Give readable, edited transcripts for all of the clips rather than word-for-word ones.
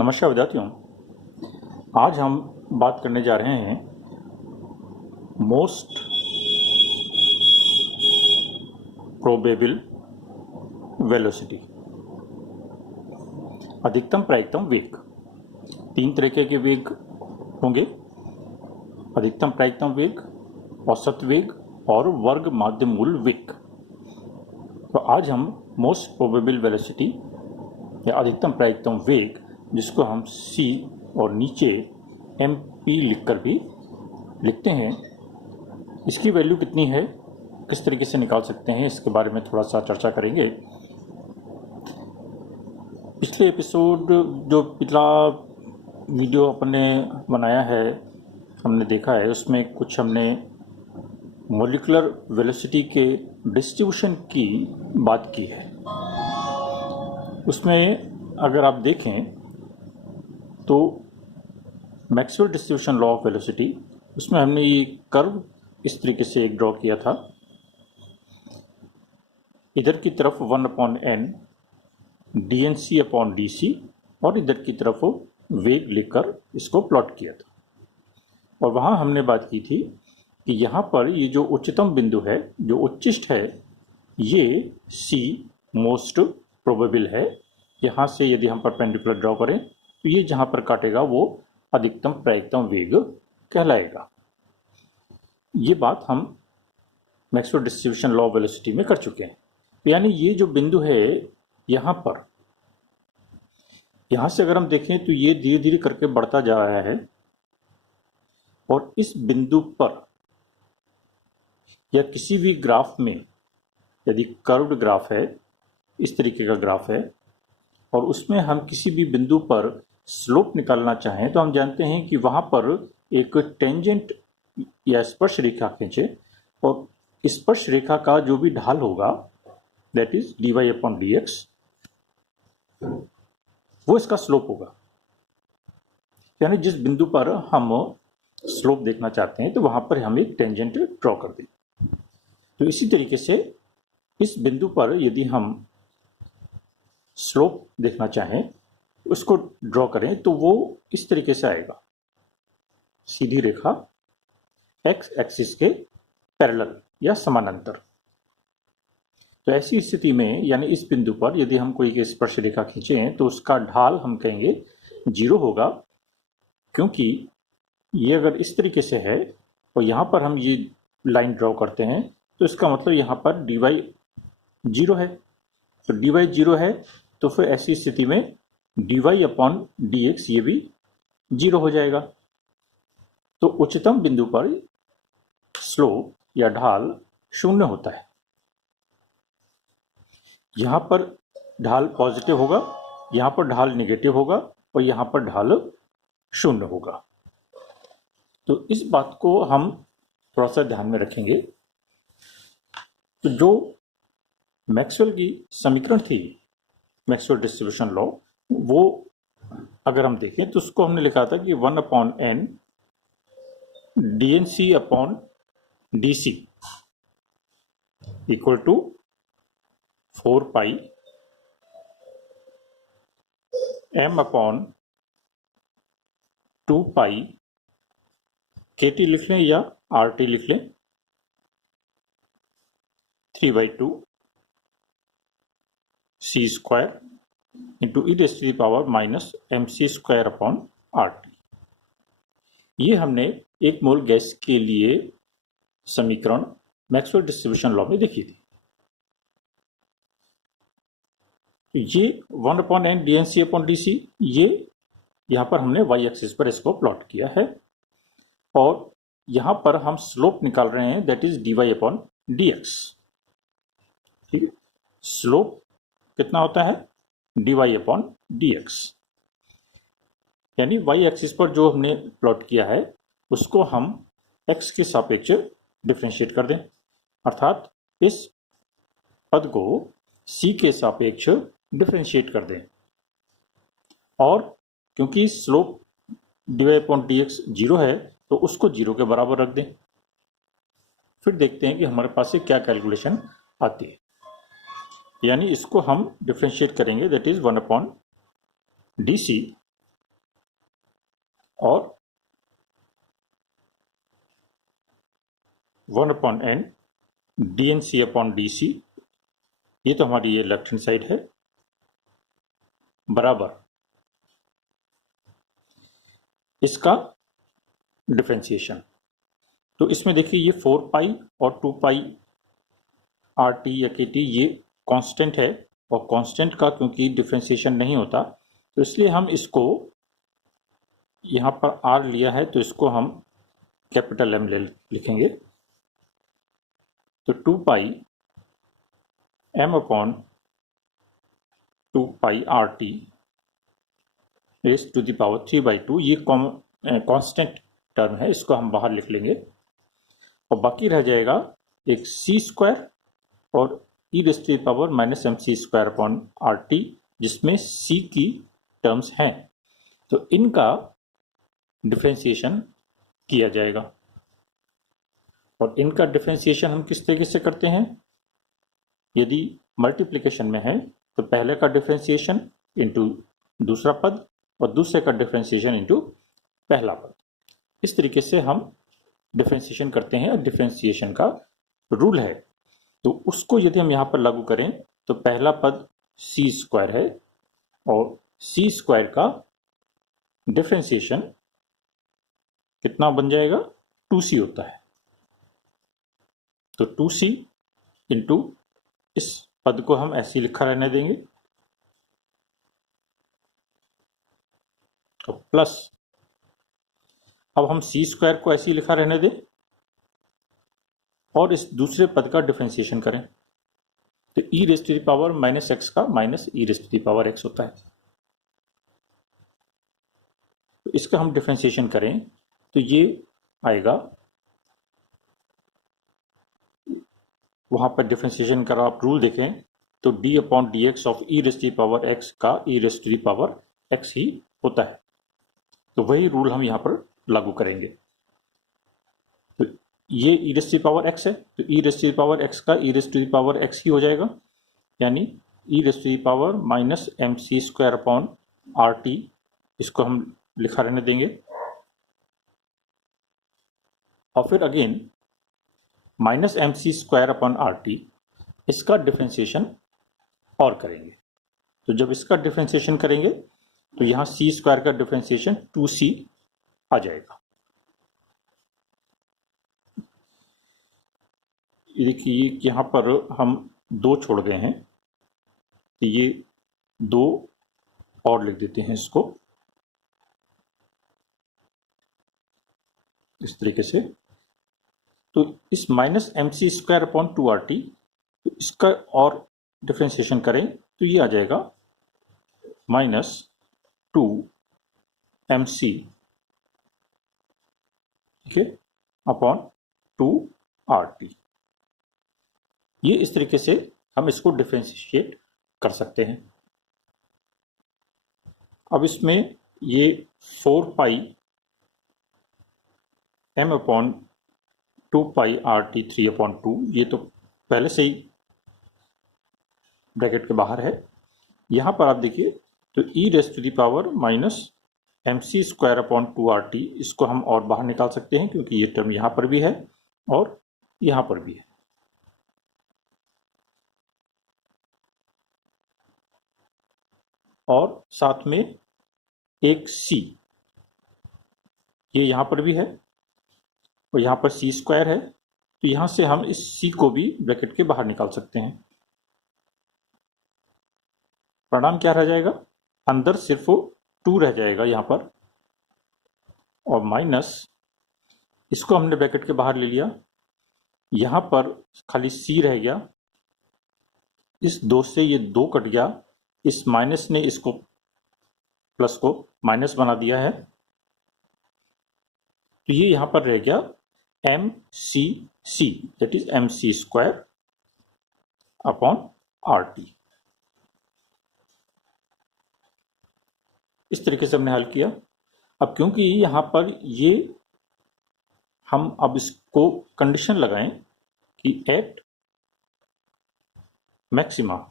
नमस्कार विद्यार्थियों। आज हम बात करने जा रहे हैं मोस्ट प्रोबेबल वेलोसिटी, अधिकतम प्रायिकतम वेग। तीन तरीके के वेग होंगे: अधिकतम प्रायिकतम वेग, औसत वेग और वर्ग माध्य मूल वेग। तो आज हम मोस्ट प्रोबेबल वेलोसिटी या अधिकतम प्रायिकतम वेग, जिसको हम c और नीचे mp लिखकर भी लिखते हैं, इसकी वैल्यू कितनी है, किस तरीके से निकाल सकते हैं, इसके बारे में थोड़ा सा चर्चा करेंगे। पिछले एपिसोड जो पिछला वीडियो अपने बनाया है, हमने देखा है, उसमें कुछ हमने मॉलिक्यूलर वेलोसिटी के डिस्ट्रीब्यूशन की बात की है। उसमें अगर आप देखें तो Maxwell distribution law of velocity, उसमें हमने ये कर्व इस तरीके से एक ड्रॉ किया था। इधर की तरफ 1/n dnc/dc और इधर की तरफ वेग लेकर इसको प्लॉट किया था। और वहाँ हमने बात की थी कि यहाँ पर ये जो उच्चतम बिंदु है, जो उच्चिष्ट है, ये c मोस्ट प्रोबेबल है। यहाँ से यदि हम परपेंडिकुलर ड्रॉ करें तो ये जहाँ पर काटेगा वो अधिकतम प्रायिकतम वेग कहलाएगा। ये बात हम Maxwell distribution law of velocity में कर चुके हैं। यानी ये जो बिंदु है यहाँ पर, यहाँ से अगर हम देखें तो ये धीरे धीरे करके बढ़ता जा रहा है और इस बिंदु पर या किसी भी ग्राफ में, यदि कर्व्ड ग्राफ है, इस तरीके का ग्राफ है और उसमें हम किसी भी बिंदु पर स्लोप निकालना चाहें तो हम जानते हैं कि वहाँ पर एक टेंजेंट या स्पर्श रेखा खींचे और स्पर्श रेखा का जो भी ढाल होगा, दैट इज dy/dx, वो इसका स्लोप होगा। यानी जिस बिंदु पर हम स्लोप देखना चाहते हैं तो वहाँ पर हम एक टेंजेंट ड्रॉ कर दें। तो इसी तरीके से इस बिंदु पर यदि हम स्लोप देखना चाहें, उसको ड्रॉ करें तो वो इस तरीके से आएगा, सीधी रेखा एक्स एक्सिस के पैरेलल या समानांतर। तो ऐसी स्थिति में, यानी इस बिंदु पर यदि हम कोई स्पर्श रेखा खींचें तो उसका ढाल हम कहेंगे 0 होगा, क्योंकि ये अगर इस तरीके से है और यहाँ पर हम ये लाइन ड्रॉ करते हैं तो इसका मतलब यहाँ पर dy 0 है। तो dy 0 है तो फिर ऐसी स्थिति में dy/dx ये भी 0 हो जाएगा। तो उच्चतम बिंदु पर स्लोप या ढाल 0 होता है। यहाँ पर ढाल पॉजिटिव होगा, यहाँ पर ढाल नेगेटिव होगा और यहाँ पर ढाल 0 होगा। तो इस बात को हम थोड़ा सा ध्यान में रखेंगे। तो जो मैक्सवेल की समीकरण थी, मैक्सवेल डिस्ट्रीब्यूशन लॉ, वो अगर हम देखें तो उसको हमने लिखा था कि 1/n dnc/dc equal to 4π m/2π kt लिख लें या rt लिख लें, 3/2 c² इंटू e⁻⁻mc²/rt। ये हमने एक मोल गैस के लिए समीकरण मैक्सवेल डिस्ट्रीब्यूशन लॉ में देखी थी। ये 1/n dnc/dc, ये यहाँ पर हमने y एक्सिस पर इसको प्लॉट किया है और यहाँ पर हम स्लोप निकाल रहे हैं, दैट इज dy/dx। ठीक है, स्लोप कितना होता है, dy/dx। यानी y एक्सिस पर जो हमने प्लॉट किया है उसको हम x के सापेक्ष डिफरेंशिएट कर दें, अर्थात इस पद को c के सापेक्ष डिफरेंशिएट कर दें। और क्योंकि स्लोप dy/dx 0 है तो उसको 0 के बराबर रख दें। फिर देखते हैं कि हमारे पास से क्या कैलकुलेशन आती है। यानी इसको हम डिफरेंशिएट करेंगे, दैट इज 1/dc और 1/n dnc/dc, ये तो हमारी ये लेफ्ट हैंड साइड है, बराबर इसका डिफरेंशिएशन। तो इसमें देखिए ये 4 पाई और 2 पाई आर टी या के टी ये कांस्टेंट है, और कांस्टेंट का क्योंकि डिफरेंशिएशन नहीं होता तो इसलिए हम इसको यहाँ पर आर लिया है तो इसको हम कैपिटल एम लिखेंगे। तो 2 pi M upon 2 pi R T raise to the power 3/2, ये कांस्टेंट टर्म है, इसको हम बाहर लिख लेंगे और बाकी रह जाएगा एक सी स्क्वायर और E raise to the power minus M C square upon R T, जिसमें सी की टर्म्स हैं, तो इनका डिफरेंशिएशन किया जाएगा। और इनका डिफरेंशिएशन हम किस तरीके से करते हैं, यदि मल्टीप्लिकेशन में है तो पहले का डिफरेंशिएशन इंटू दूसरा पद और दूसरे का डिफरेंशिएशन इंटू पहला पद, इस तरीके से हम डिफरेंशिएशन करते हैं। और डिफरेंशिएशन का रूल है, तो उसको यदि हम यहाँ पर लागू करें तो पहला पद सी स्क्वायर है और सी स्क्वायर का डिफरेंशिएशन कितना बन जाएगा, 2c होता है। तो 2c इंटू इस पद को हम ऐसे ही लिखा रहने देंगे, तो प्लस, अब हम सी स्क्वायर को ऐसे ही लिखा रहने दें और इस दूसरे पद का डिफरेंशिएशन करें, तो E raise to the power minus X का minus E raise to the power X होता है। तो इसका हम डिफरेंशिएशन करें तो ये आएगा, वहां पर डिफरेंशिएशन का आप रूल देखें तो D upon D X of E raise to the power X का E raise to the power X ही होता है। तो वही रूल हम यहाँ पर लागू करेंगे। तो ये E raise to the power X है, तो E raise to the power X का E raise to the power X ही हो जाएगा, यानी E raise to the power minus M C square upon R T, इसको हम लिखा रहने देंगे। और फिर again minus M C square upon R T, इसका डिफरेंशिएशन और करेंगे। तो जब इसका डिफरेंशिएशन करेंगे तो यहाँ सी स्क्वायर का डिफरेंशिएशन 2c आ जाएगा। देखिए यहाँ पर हम 2 छोड़ गए हैं, तो ये 2 और लिख देते हैं इसको इस तरीके से। तो इस minus M C square upon 2RT, तो इसका और डिफरेंशिएशन करें तो ये आ जाएगा माइनस 2MC, ठीक है, अपॉन 2RT। ये इस तरीके से हम इसको डिफरेंशिएट कर सकते हैं। अब इसमें ये 4 पाई m अपॉन 2 पाई RT 3/2, ये तो पहले से ही ब्रैकेट के बाहर है। यहाँ पर आप देखिए तो E raise to the power minus M C square upon 2RT, इसको हम और बाहर निकाल सकते हैं क्योंकि ये टर्म यहाँ पर भी है और यहाँ पर भी है। और साथ में एक c, ये यहाँ पर भी है और यहाँ पर सी स्क्वायर है, तो यहाँ से हम इस c को भी ब्रैकेट के बाहर निकाल सकते हैं। परिणाम क्या रह जाएगा, अंदर सिर्फ 2 रह जाएगा यहाँ पर, और माइनस इसको हमने ब्रैकेट के बाहर ले लिया, यहाँ पर खाली c रह गया, इस 2 से ये 2 कट गया, इस माइनस ने इसको प्लस को माइनस बना दिया है, तो ये यहाँ पर रह गया MCC, that is MC square upon RT। इस तरीके से हमने हल किया। अब क्योंकि यहाँ पर ये हम अब इसको कंडीशन लगाएं कि एट मैक्सिमा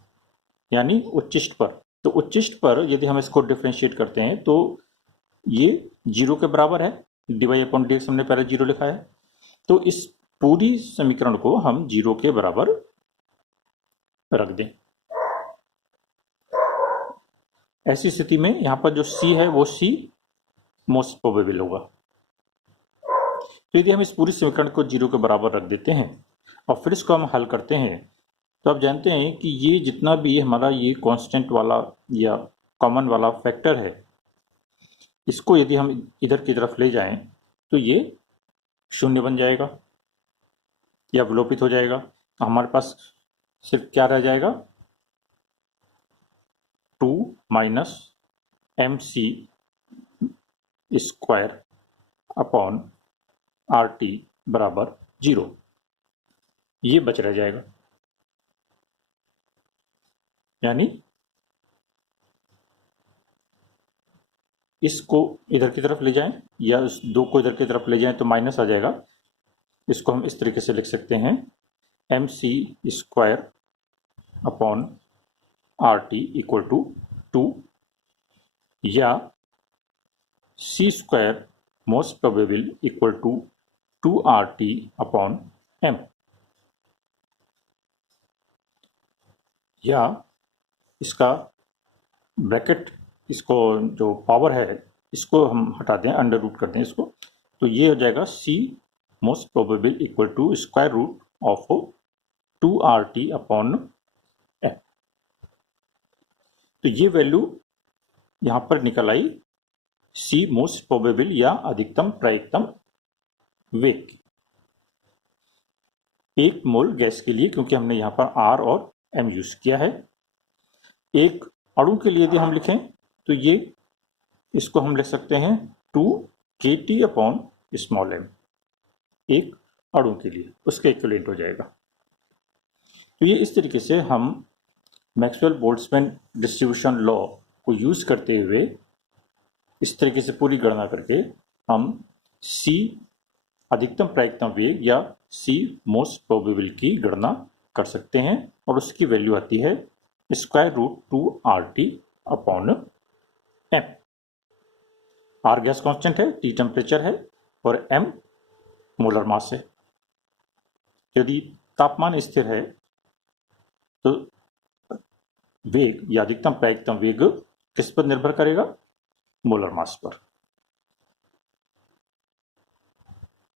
यानी उच्चिष्ट पर, तो उच्चिष्ट पर यदि हम इसको डिफरेंशिएट करते हैं तो ये 0 के बराबर है, dy/dx हमने पहले 0 लिखा है, तो इस पूरी समीकरण को हम 0 के बराबर रख दें। ऐसी स्थिति में यहां पर जो c है वो c मोस्ट प्रोबेबल होगा। तो यदि हम इस पूरी समीकरण को 0 के बराबर रख देते हैं और फिर इसको हम हल करते हैं, तो आप जानते हैं कि ये जितना भी हमारा ये कांस्टेंट वाला या कॉमन वाला फैक्टर है, इसको यदि हम इधर की तरफ ले जाएं तो ये शून्य बन जाएगा या विलोपित हो जाएगा। हमारे पास सिर्फ क्या रह जाएगा, 2 minus MC square upon RT बराबर 0, ये बच रह जाएगा। यानी इसको इधर की तरफ ले जाएं या इस 2 को इधर की तरफ ले जाएं तो माइनस आ जाएगा। इसको हम इस तरीके से लिख सकते हैं, MC square upon RT equal to 2 या C square most probable equal to 2RT upon M, या इसका ब्रैकेट, इसको जो पावर है इसको हम हटा दें, अंडर रूट कर दें इसको, तो ये हो जाएगा C most probable equal to square root of 2RT upon M। तो ये वैल्यू यहां पर निकल आई C मोस्ट प्रोबेबल या अधिकतम प्रायिकतम वेग की 1 मोल गैस के लिए, क्योंकि हमने यहां पर R और M यूज किया है। एक अणु के लिए यदि हम लिखें तो ये इसको हम लिख सकते हैं 2 kT अपॉन स्मॉल m, एक अणु के लिए उसके इक्विवेलेंट हो जाएगा। तो ये इस तरीके से हम मैक्सवेल बोल्ट्जमैन डिस्ट्रीब्यूशन लॉ को यूज करते हुए इस तरीके से पूरी गणना करके हम C अधिकतम प्रायिकतम वेग या C मोस्ट प्रोबेबल की गणना कर सकते हैं, और उसकी वैल्यू आती है square root 2RT upon M। R gas constant है, T टेम्परेचर है और M मोलर मास है। यदि तापमान स्थिर है तो वेग या अधिकतम प्रायिकतम वेग किस पर निर्भर करेगा, मोलर मास पर।